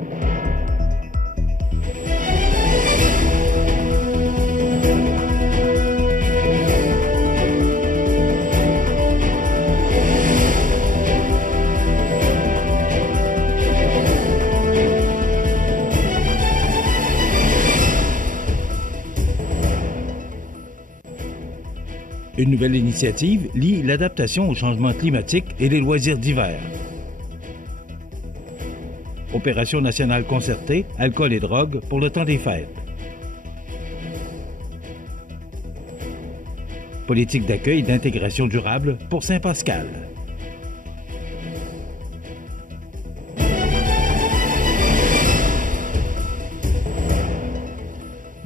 Une nouvelle initiative lie l'adaptation au changement climatique et les loisirs d'hiver. Opération nationale concertée, alcool et drogue pour le temps des fêtes. Politique d'accueil et d'intégration durable pour Saint-Pascal.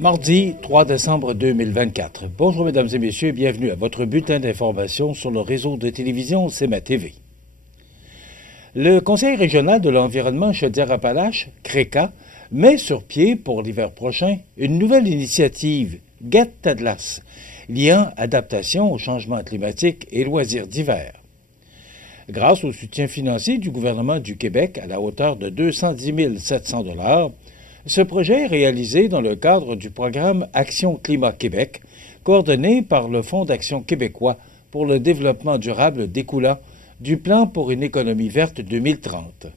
Mardi 3 décembre 2024. Bonjour mesdames et messieurs, bienvenue à votre bulletin d'information sur le réseau de télévision CMA TV. Le Conseil régional de l'environnement Chaudière-Appalaches, CRECA, met sur pied pour l'hiver prochain une nouvelle initiative, Get Atlas, liant adaptation au changement climatique et loisirs d'hiver. Grâce au soutien financier du gouvernement du Québec à la hauteur de 210 700 $, ce projet est réalisé dans le cadre du programme Action Climat Québec, coordonné par le Fonds d'action québécois pour le développement durable découlant du Plan pour une économie verte 2030.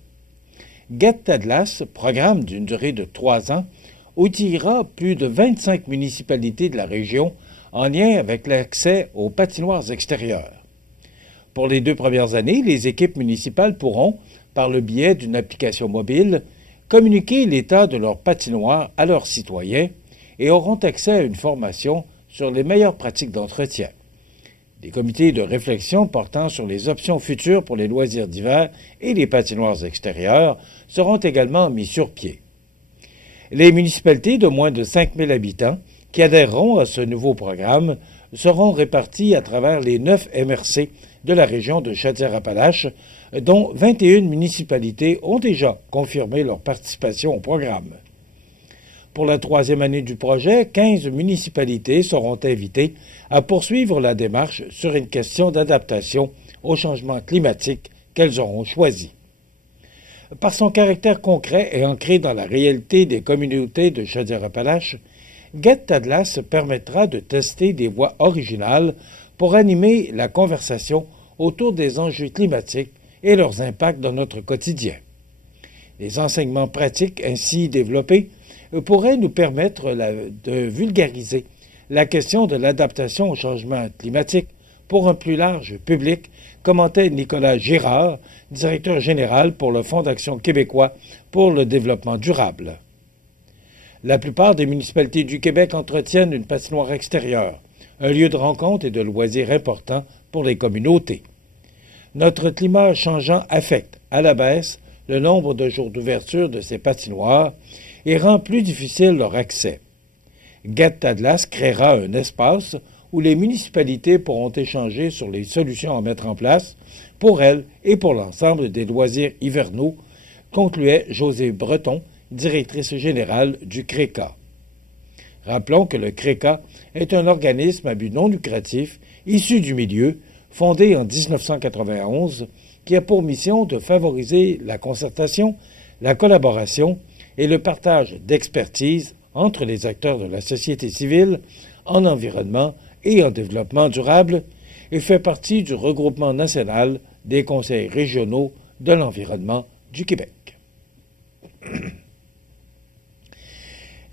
Get Atlas, programme d'une durée de 3 ans, outillera plus de 25 municipalités de la région en lien avec l'accès aux patinoires extérieures. Pour les 2 premières années, les équipes municipales pourront, par le biais d'une application mobile, communiquer l'état de leur patinoire à leurs citoyens et auront accès à une formation sur les meilleures pratiques d'entretien. Des comités de réflexion portant sur les options futures pour les loisirs d'hiver et les patinoires extérieures seront également mis sur pied. Les municipalités de moins de 5 000 habitants qui adhéreront à ce nouveau programme seront réparties à travers les 9 MRC de la région de Chaudière-Appalaches, dont 21 municipalités ont déjà confirmé leur participation au programme. Pour la 3e année du projet, 15 municipalités seront invitées à poursuivre la démarche sur une question d'adaptation au changement climatique qu'elles auront choisi. Par son caractère concret et ancré dans la réalité des communautés de Chaudière-Appalaches, Get Atlas permettra de tester des voies originales pour animer la conversation autour des enjeux climatiques et leurs impacts dans notre quotidien. Les enseignements pratiques ainsi développés pourraient nous permettre de vulgariser la question de l'adaptation au changement climatique pour un plus large public, commentait Nicolas Girard, directeur général pour le Fonds d'action québécois pour le développement durable. La plupart des municipalités du Québec entretiennent une patinoire extérieure, un lieu de rencontre et de loisirs important pour les communautés. Notre climat changeant affecte à la baisse le nombre de jours d'ouverture de ces patinoires et rend plus difficile leur accès. Get Atlas créera un espace où les municipalités pourront échanger sur les solutions à mettre en place pour elles et pour l'ensemble des loisirs hivernaux, concluait Josée Breton, directrice générale du CRECA. Rappelons que le CRECA est un organisme à but non lucratif issu du milieu, fondé en 1991, qui a pour mission de favoriser la concertation, la collaboration et le partage d'expertise entre les acteurs de la société civile en environnement et en développement durable et fait partie du regroupement national des conseils régionaux de l'environnement du Québec.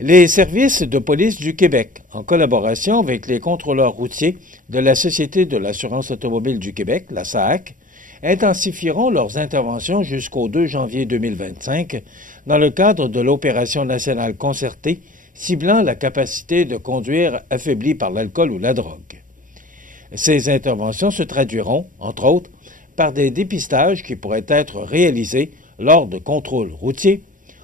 Les services de police du Québec, en collaboration avec les contrôleurs routiers de la Société de l'assurance automobile du Québec, la SAAC, intensifieront leurs interventions jusqu'au 2 janvier 2025 dans le cadre de l'opération nationale concertée ciblant la capacité de conduire affaiblie par l'alcool ou la drogue. Ces interventions se traduiront, entre autres, par des dépistages qui pourraient être réalisés lors de contrôles routiers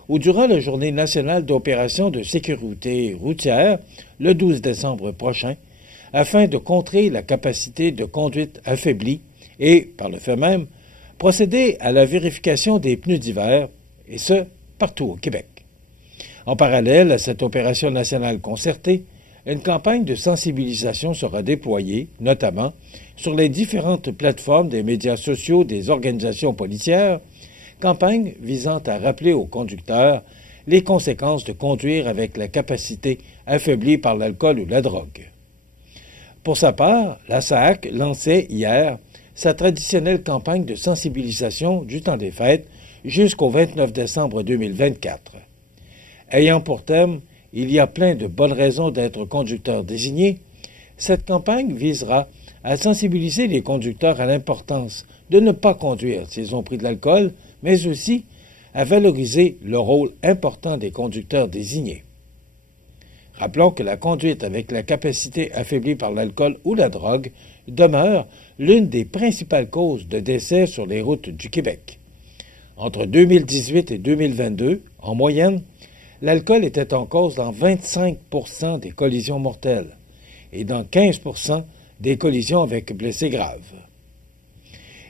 ou durant la Journée nationale d'opération de sécurité routière, le 12 décembre prochain, afin de contrer la capacité de conduite affaiblie et, par le fait même, procéder à la vérification des pneus d'hiver, et ce, partout au Québec. En parallèle à cette opération nationale concertée, une campagne de sensibilisation sera déployée, notamment sur les différentes plateformes des médias sociaux des organisations policières, campagne visant à rappeler aux conducteurs les conséquences de conduire avec la capacité affaiblie par l'alcool ou la drogue. Pour sa part, la SAAQ lançait hier sa traditionnelle campagne de sensibilisation du temps des fêtes jusqu'au 29 décembre 2024. Ayant pour thème « Il y a plein de bonnes raisons d'être conducteur désigné », cette campagne visera à sensibiliser les conducteurs à l'importance de ne pas conduire s'ils ont pris de l'alcool, mais aussi à valoriser le rôle important des conducteurs désignés. Rappelons que la conduite avec la capacité affaiblie par l'alcool ou la drogue demeure l'une des principales causes de décès sur les routes du Québec. Entre 2018 et 2022, en moyenne, l'alcool était en cause dans 25% des collisions mortelles et dans 15% des collisions avec blessés graves.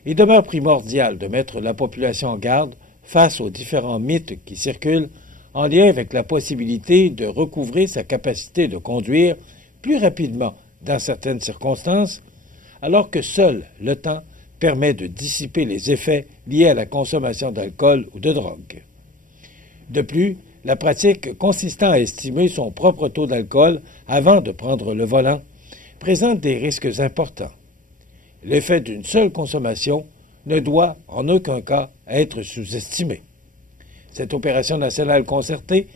Il demeure primordial de mettre la population en garde face aux différents mythes qui circulent en lien avec la possibilité de recouvrer sa capacité de conduire plus rapidement dans certaines circonstances, alors que seul le temps permet de dissiper les effets liés à la consommation d'alcool ou de drogue. De plus, la pratique consistant à estimer son propre taux d'alcool avant de prendre le volant présente des risques importants. L'effet d'une seule consommation ne doit en aucun cas être sous-estimé. Cette opération nationale concertée,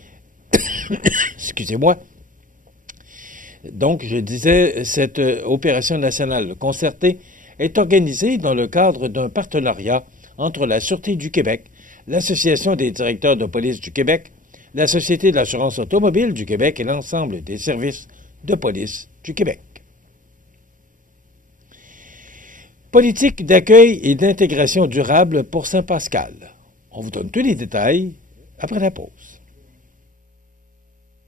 cette opération nationale concertée est organisée dans le cadre d'un partenariat entre la Sûreté du Québec, l'Association des directeurs de police du Québec, la Société de l'assurance automobile du Québec et l'ensemble des services de police du Québec. Politique d'accueil et d'intégration durable pour Saint-Pascal. On vous donne tous les détails après la pause.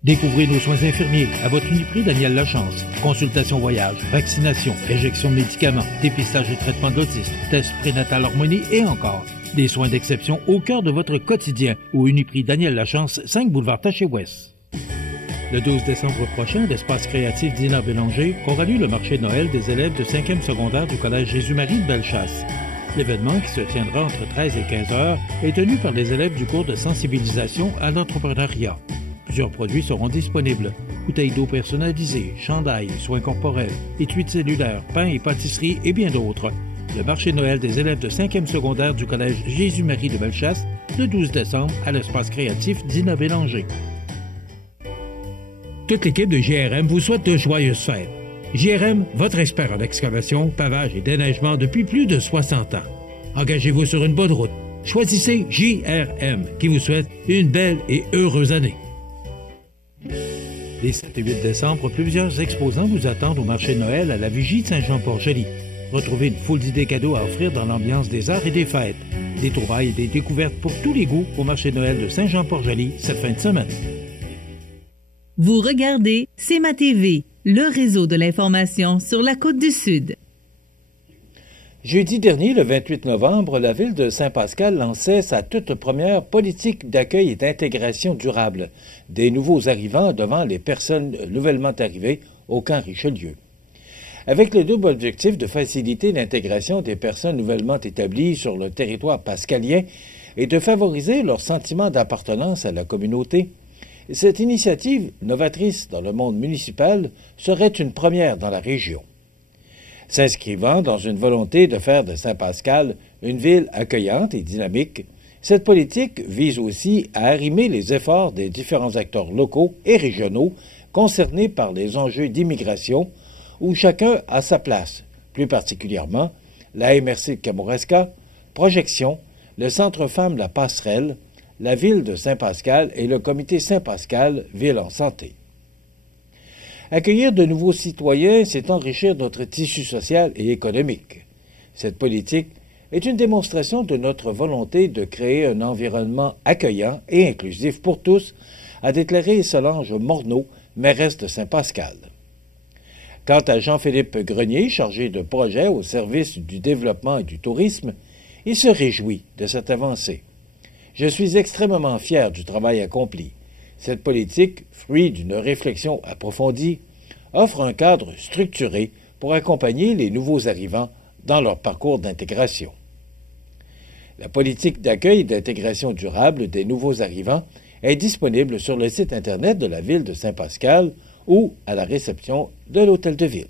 Découvrez nos soins infirmiers à votre Uniprix Daniel Lachance. Consultation voyage, vaccination, injection de médicaments, dépistage et traitement de l'autisme, test prénatal hormonie et encore. Des soins d'exception au cœur de votre quotidien au Uniprix Daniel Lachance, 5 boulevard Taché-Ouest. Le 12 décembre prochain, l'espace créatif Dina Bélanger aura lieu le marché de Noël des élèves de 5e secondaire du Collège Jésus-Marie de Bellechasse. L'événement, qui se tiendra entre 13 et 15 heures, est tenu par les élèves du cours de sensibilisation à l'entrepreneuriat. Plusieurs produits seront disponibles. Bouteilles d'eau personnalisées, chandails, soins corporels, étuis cellulaires, pain et pâtisseries et bien d'autres. Le marché de Noël des élèves de 5e secondaire du Collège Jésus-Marie de Bellechasse, le 12 décembre, à l'espace créatif Dina Bélanger. Toute l'équipe de JRM vous souhaite de joyeuses fêtes. JRM, votre expert en excavation, pavage et déneigement depuis plus de 60 ans. Engagez-vous sur une bonne route. Choisissez JRM, qui vous souhaite une belle et heureuse année. Les 7 et 8 décembre, plusieurs exposants vous attendent au marché de Noël à la Vigie de Saint-Jean-Port-Joli. Retrouvez une foule d'idées cadeaux à offrir dans l'ambiance des arts et des fêtes. Des trouvailles et des découvertes pour tous les goûts au marché de Noël de Saint-Jean-Port-Joli cette fin de semaine. Vous regardez CEMA TV, le réseau de l'information sur la Côte-du-Sud. Jeudi dernier, le 28 novembre, la ville de Saint-Pascal lançait sa toute première politique d'accueil et d'intégration durable des nouveaux arrivants devant les personnes nouvellement arrivées au camp Richelieu. Avec le double objectif de faciliter l'intégration des personnes nouvellement établies sur le territoire pascalien et de favoriser leur sentiment d'appartenance à la communauté, cette initiative, novatrice dans le monde municipal, serait une première dans la région. S'inscrivant dans une volonté de faire de Saint-Pascal une ville accueillante et dynamique, cette politique vise aussi à arrimer les efforts des différents acteurs locaux et régionaux concernés par les enjeux d'immigration, où chacun a sa place, plus particulièrement la MRC de Kamouraska, Projection, le Centre Femmes La Passerelle, la Ville de Saint-Pascal et le Comité Saint-Pascal Ville en Santé. Accueillir de nouveaux citoyens, c'est enrichir notre tissu social et économique. Cette politique est une démonstration de notre volonté de créer un environnement accueillant et inclusif pour tous, a déclaré Solange Morneau, mairesse de Saint-Pascal. Quant à Jean-Philippe Grenier, chargé de projet au service du développement et du tourisme, il se réjouit de cette avancée. Je suis extrêmement fier du travail accompli. Cette politique, fruit d'une réflexion approfondie, offre un cadre structuré pour accompagner les nouveaux arrivants dans leur parcours d'intégration. La politique d'accueil et d'intégration durable des nouveaux arrivants est disponible sur le site Internet de la ville de Saint-Pascal ou à la réception de l'Hôtel de Ville.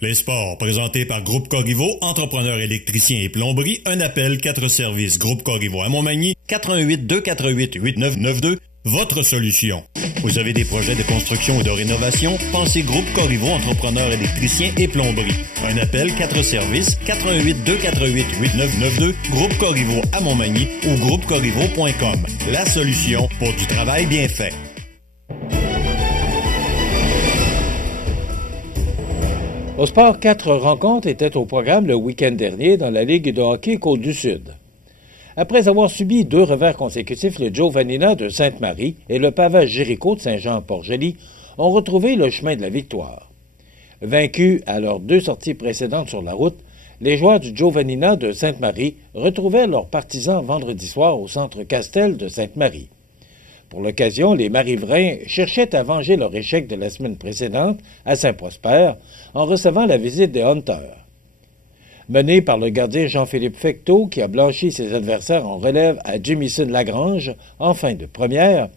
Les sports, présentés par Groupe Corriveau, entrepreneurs électriciens et plomberie, un appel, 4 services. Groupe Corriveau à Montmagny, 418-248-8992, votre solution. Vous avez des projets de construction ou de rénovation? Pensez Groupe Corriveau, entrepreneurs électriciens et plomberie. Un appel, 4 services, 418-248-8992, Groupe Corriveau à Montmagny ou groupecorriveau.com. La solution pour du travail bien fait. Au sport, 4 rencontres étaient au programme le week-end dernier dans la Ligue de hockey Côte-du-Sud. Après avoir subi 2 revers consécutifs, le Giovannina de Sainte-Marie et le Pavage Jéricho de Saint-Jean-Port-Joli ont retrouvé le chemin de la victoire. Vaincus à leurs 2 sorties précédentes sur la route, les joueurs du Giovannina de Sainte-Marie retrouvaient leurs partisans vendredi soir au centre Castel de Sainte-Marie. Pour l'occasion, les Marivrains cherchaient à venger leur échec de la semaine précédente à Saint-Prosper en recevant la visite des Hunters. Mené par le gardien Jean-Philippe Fecteau, qui a blanchi ses adversaires en relève à Jamison-Lagrange en fin de première,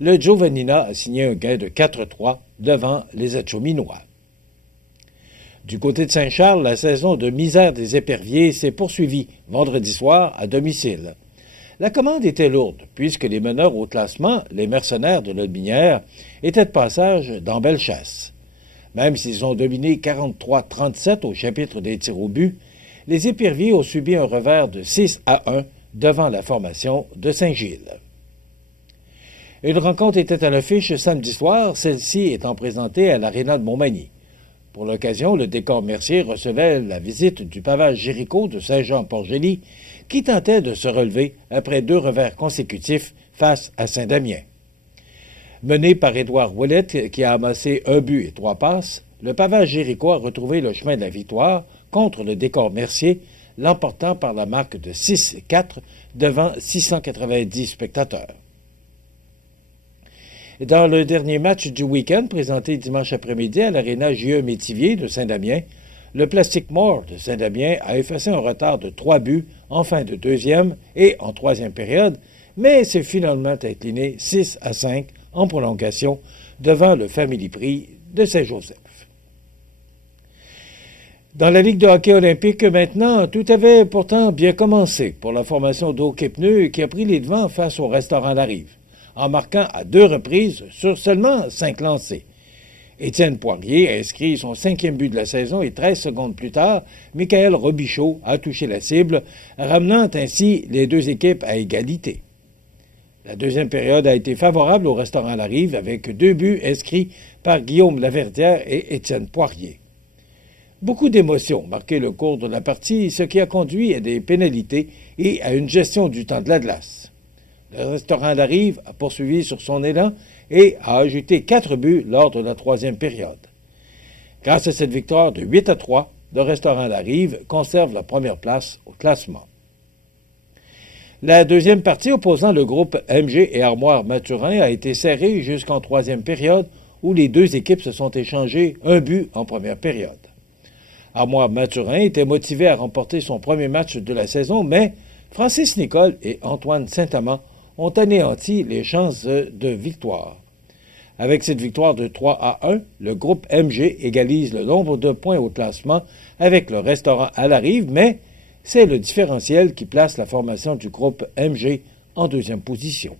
le Giovannina a signé un gain de 4-3 devant les Etchominois. Du côté de Saint-Charles, la saison de misère des éperviers s'est poursuivie vendredi soir à domicile. La commande était lourde, puisque les meneurs au classement, les mercenaires de l'Aubinière, étaient de passage dans Bellechasse. Même s'ils ont dominé 43-37 au chapitre des tirs au but, les éperviers ont subi un revers de 6-1 devant la formation de Saint-Gilles. Une rencontre était à l'affiche samedi soir, celle-ci étant présentée à l'Aréna de Montmagny. Pour l'occasion, le décor Mercier recevait la visite du Pavage Jéricho de Saint-Jean-Port-Joli, qui tentait de se relever après 2 revers consécutifs face à Saint-Damien. Mené par Édouard Ouellette, qui a amassé 1 but et 3 passes, le Pavage Jéricho a retrouvé le chemin de la victoire contre le décor Mercier, l'emportant par la marque de 6-4 devant 690 spectateurs. Dans le dernier match du week-end, présenté dimanche après-midi à l'Aréna J.E. Métivier de Saint-Damien, le Plastic More de Saint-Damien a effacé un retard de 3 buts en fin de deuxième et en troisième période, mais s'est finalement incliné 6-5 en prolongation devant le Family Prix de Saint-Joseph. Dans la Ligue de hockey olympique, maintenant, tout avait pourtant bien commencé pour la formation d'Hockey Pneus qui a pris les devants face au restaurant La Rive, en marquant à 2 reprises sur seulement 5 lancés. Étienne Poirier a inscrit son 5e but de la saison et 13 secondes plus tard, Michael Robichaud a touché la cible, ramenant ainsi les 2 équipes à égalité. La deuxième période a été favorable au restaurant La Rive avec 2 buts inscrits par Guillaume Laverdière et Étienne Poirier. Beaucoup d'émotions marquaient le cours de la partie, ce qui a conduit à des pénalités et à une gestion du temps de la glace. Le restaurant La Rive a poursuivi sur son élan et a ajouté 4 buts lors de la 3e période. Grâce à cette victoire de 8-3, le restaurant La Rive conserve la première place au classement. La deuxième partie opposant le groupe MG et Armoire Mathurin a été serrée jusqu'en 3e période où les 2 équipes se sont échangées 1 but en première période. Armoire Mathurin était motivé à remporter son premier match de la saison, mais Francis Nicole et Antoine Saint-Amand ont anéanti les chances de victoire. Avec cette victoire de 3-1, le groupe MG égalise le nombre de points au classement avec le restaurant à la Rive, mais c'est le différentiel qui place la formation du groupe MG en 2e position.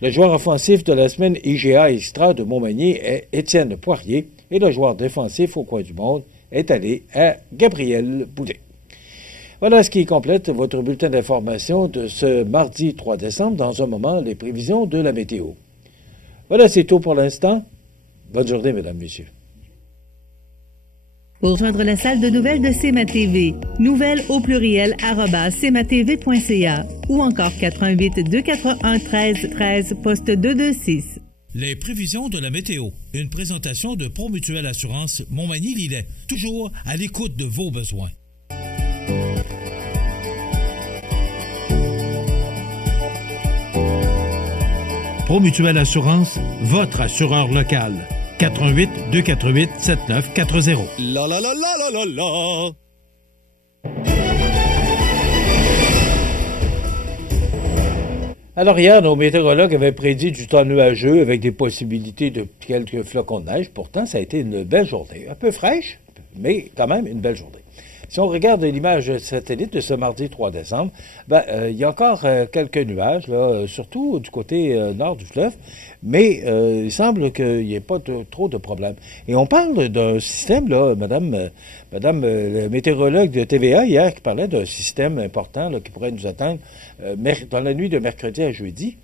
Le joueur offensif de la semaine IGA Extra de Montmagny est Étienne Poirier et le joueur défensif au coin du monde est allé à Gabriel Boudet. Voilà ce qui complète votre bulletin d'information de ce mardi 3 décembre. Dans un moment, les prévisions de la météo. Voilà, c'est tout pour l'instant. Bonne journée, mesdames, messieurs. Pour rejoindre la salle de nouvelles de CMA-TV, nouvelles au pluriel @cmatv.ca ou encore 418-281-1313, poste 226. Les prévisions de la météo. Une présentation de Promutuelle Assurance Montmagny-Lillet. Toujours à l'écoute de vos besoins. Promutuelle Assurance, votre assureur local. 418-248-7940. La la la la la la la. Alors hier, nos météorologues avaient prédit du temps nuageux avec des possibilités de quelques flocons de neige. Pourtant, ça a été une belle journée. Un peu fraîche, mais quand même une belle journée. Si on regarde l'image satellite de ce mardi 3 décembre, il y a encore quelques nuages, là, surtout du côté nord du fleuve, mais il semble qu'il n'y ait pas trop de problèmes. Et on parle d'un système, là, Madame le météorologue de TVA hier, qui parlait d'un système important là, qui pourrait nous atteindre dans la nuit de mercredi à jeudi.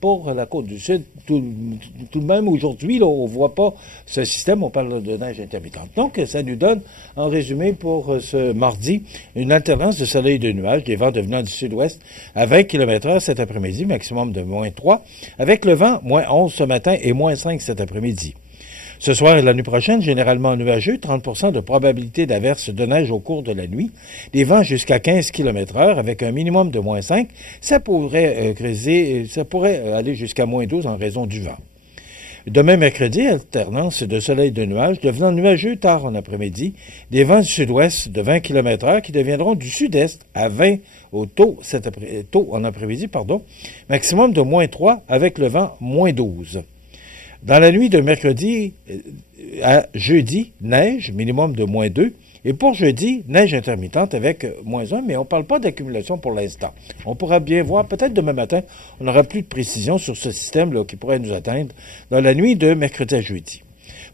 Pour la côte du Sud, tout de même aujourd'hui, là, on ne voit pas ce système, on parle de neige intermittente. Donc, ça nous donne, en résumé, pour ce mardi, une alternance de soleil et de nuages, des vents devenant du sud-ouest à 20 km/h cet après-midi, maximum de -3, avec le vent, -11 ce matin et -5 cet après-midi. Ce soir et la nuit prochaine, généralement nuageux, 30% de probabilité d'averse de neige au cours de la nuit. Des vents jusqu'à 15 km/h avec un minimum de -5. Ça pourrait aller jusqu'à -12 en raison du vent. Demain mercredi, alternance de soleil et de nuages, devenant nuageux tard en après-midi. Des vents du sud-ouest de 20 km/h qui deviendront du sud-est à 20 tôt en après-midi, maximum de -3 avec le vent -12. Dans la nuit de mercredi à jeudi, neige, minimum de -2. Et pour jeudi, neige intermittente avec -1, mais on ne parle pas d'accumulation pour l'instant. On pourra bien voir, peut-être demain matin, on aura plus de précision sur ce système-là qui pourrait nous atteindre dans la nuit de mercredi à jeudi.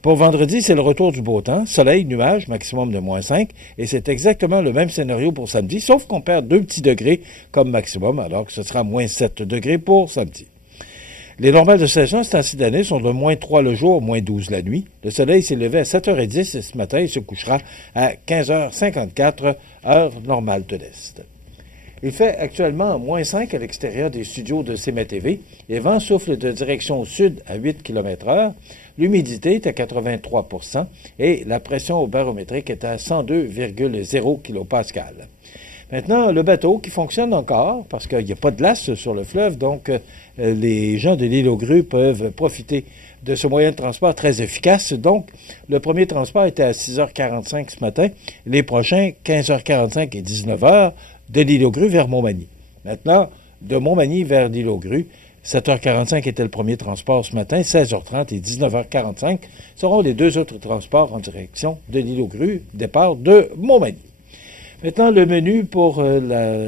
Pour vendredi, c'est le retour du beau temps. Soleil, nuages, maximum de -5. Et c'est exactement le même scénario pour samedi, sauf qu'on perd 2 petits degrés comme maximum, alors que ce sera -7 degrés pour samedi. Les normales de saison, cette temps-ci d'année, sont de -3 le jour, -12 la nuit. Le soleil s'est levé à 7h10 ce matin et se couchera à 15h54, heure normale de l'Est. Il fait actuellement -5 à l'extérieur des studios de CMA-TV. Les vents soufflent de direction sud à 8 km/h. L'humidité est à 83% et la pression barométrique est à 102,0 kPa. Maintenant, le bateau qui fonctionne encore, parce qu'il n'y a pas de glace sur le fleuve, donc les gens de l'île aux Grues peuvent profiter de ce moyen de transport très efficace. Donc, le premier transport était à 6h45 ce matin, les prochains 15h45 et 19h de l'île aux Grues vers Montmagny. Maintenant, de Montmagny vers l'île aux Grues, 7h45 était le premier transport ce matin, 16h30 et 19h45 seront les deux autres transports en direction de l'île aux Grues, départ de Montmagny. Maintenant, le menu pour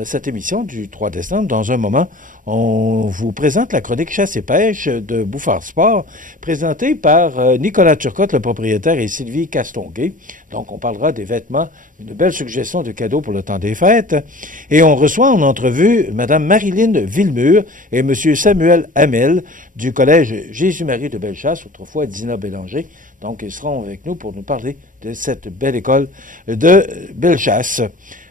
cette émission du 3 décembre. Dans un moment, on vous présente la chronique chasse et pêche de Bouffard Sport, présentée par Nicolas Turcotte, le propriétaire, et Sylvie Castonguay. Donc, on parlera des vêtements, une belle suggestion de cadeaux pour le temps des fêtes. Et on reçoit en entrevue Mme Marilyn Villemur et M. Samuel Hamel du Collège Jésus-Marie de Bellechasse, autrefois Dina Bélanger. Donc, ils seront avec nous pour nous parler de cette belle école de Bellechasse.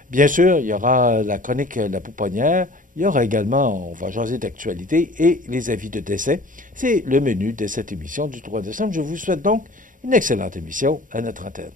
Bien sûr, il y aura la chronique La Pouponnière. Il y aura également, on va jaser d'actualité et les avis de décès. C'est le menu de cette émission du 3 décembre. Je vous souhaite donc une excellente émission à notre antenne.